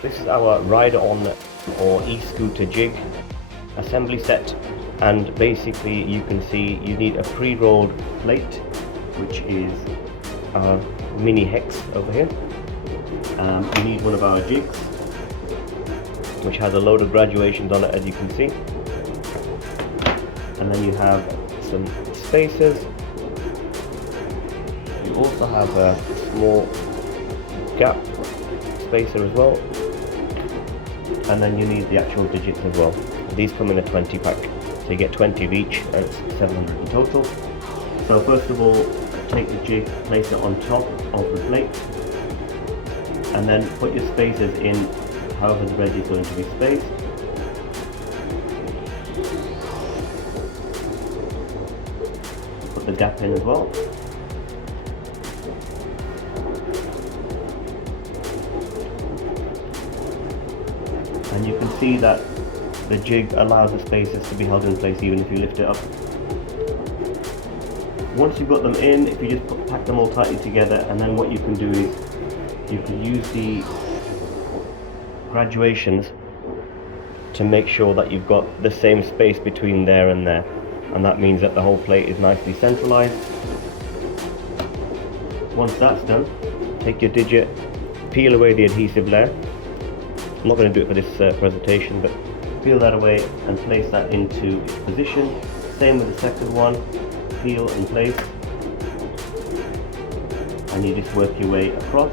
This is our ride-on or e-scooter jig assembly set, and basically you can see you need a pre-rolled plate, which is our mini hex over here. You need one of our jigs, which has a load of graduations on it, as you can see, and then you have some spacers. You also have a small gap spacer as well, and then you need the actual digits as well. These come in a 20 pack, so you get 20 of each, and it's 700 in total. So first of all, take the jig, place it on top of the plate, and then put your spacers in however the veg is going to be spaced. Put the gap in as well. And you can see that the jig allows the spacers to be held in place even if you lift it up. Once you've got them in, if you just pack them all tightly together, and then what you can do is you can use the graduations to make sure that you've got the same space between there, and that means that the whole plate is nicely centralized. Once that's done, take your digit, peel away the adhesive layer. I'm not going to do it for this presentation, but peel that away and place that into its position. Same with the second one, peel in place, and you just work your way across.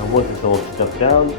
And once it's all stuck down,